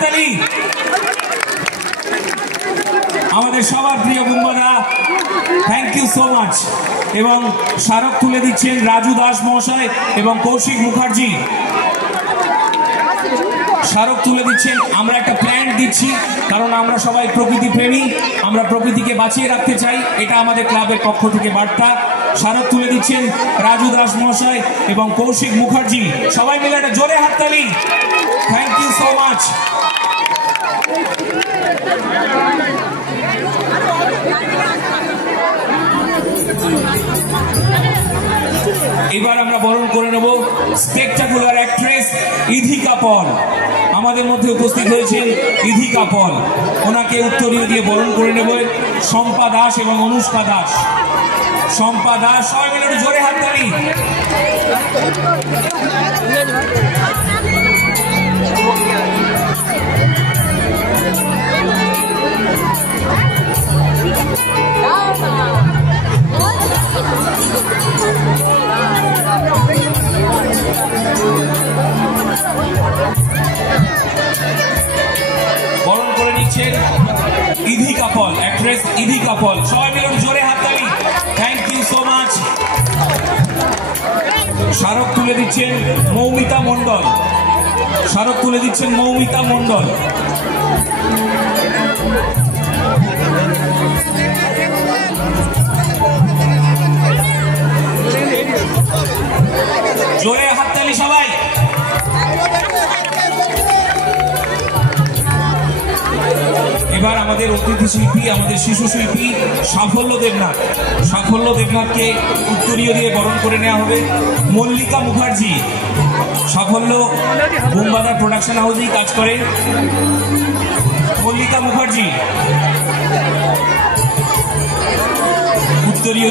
হাততালি আমাদের সবার প্রিয় বুম্বাদা, থ্যাংক ইউ সো মাচ। এবং স্মারক তুলে দিচ্ছেন রাজু দাস মহাশয় এবং কৌশিক মুখার্জি। স্মারক তুলে দিচ্ছেন। আমরা একটা প্ল্যান্ট দিচ্ছি, কারণ আমরা সবাই প্রকৃতি প্রেমী, আমরা প্রকৃতিকে বাঁচিয়ে রাখতে চাই, এটা আমাদের ক্লাবের পক্ষ থেকে বার্তা। স্মারক তুলে দিচ্ছেন রাজু দাস মহাশয় এবং কৌশিক মুখার্জি। সবাই মিলে একটা জোরে হাততালি। Thank you so much. এবার আমরা বরণ করে নেব স্পেকটাকুলার অ্যাক্ট্রেস ইধিকা পল। আমাদের মধ্যে উপস্থিত হয়েছেন ইধিকা পল। ওনাকে উত্তরীয় দিয়ে বরণ করে নেব শম্পা দাস এবং অনুষ্কা দাস। শম্পা দাস, সবাই মিলে একটু জোরে হাততালি। বরণ করে নিচ্ছেন ইধিকা পল, অ্যাক্ট্রেস ইধিকা পল। সবাই মিলে জোরে হাততালি। Thank you so much. স্মারক তুলে দিচ্ছেন মৌমিতা মণ্ডল। স্মারক তুলে দিচ্ছেন মৌমিতা মণ্ডল। জোরে হাততালি সবাই। এবার আমাদের অতিথি শিল্পী, আমাদের শিশু শিল্পী সাফল্য দেবনাথ। সাফল্য দেবনাথকে উত্তরীয় দিয়ে বরণ করে নেওয়া হবে মল্লিকা মুখার্জি। সাফল্য বুম্বাদা প্রোডাকশন হাউসেই কাজ করে। মল্লিকা মুখার্জি উত্তরীয়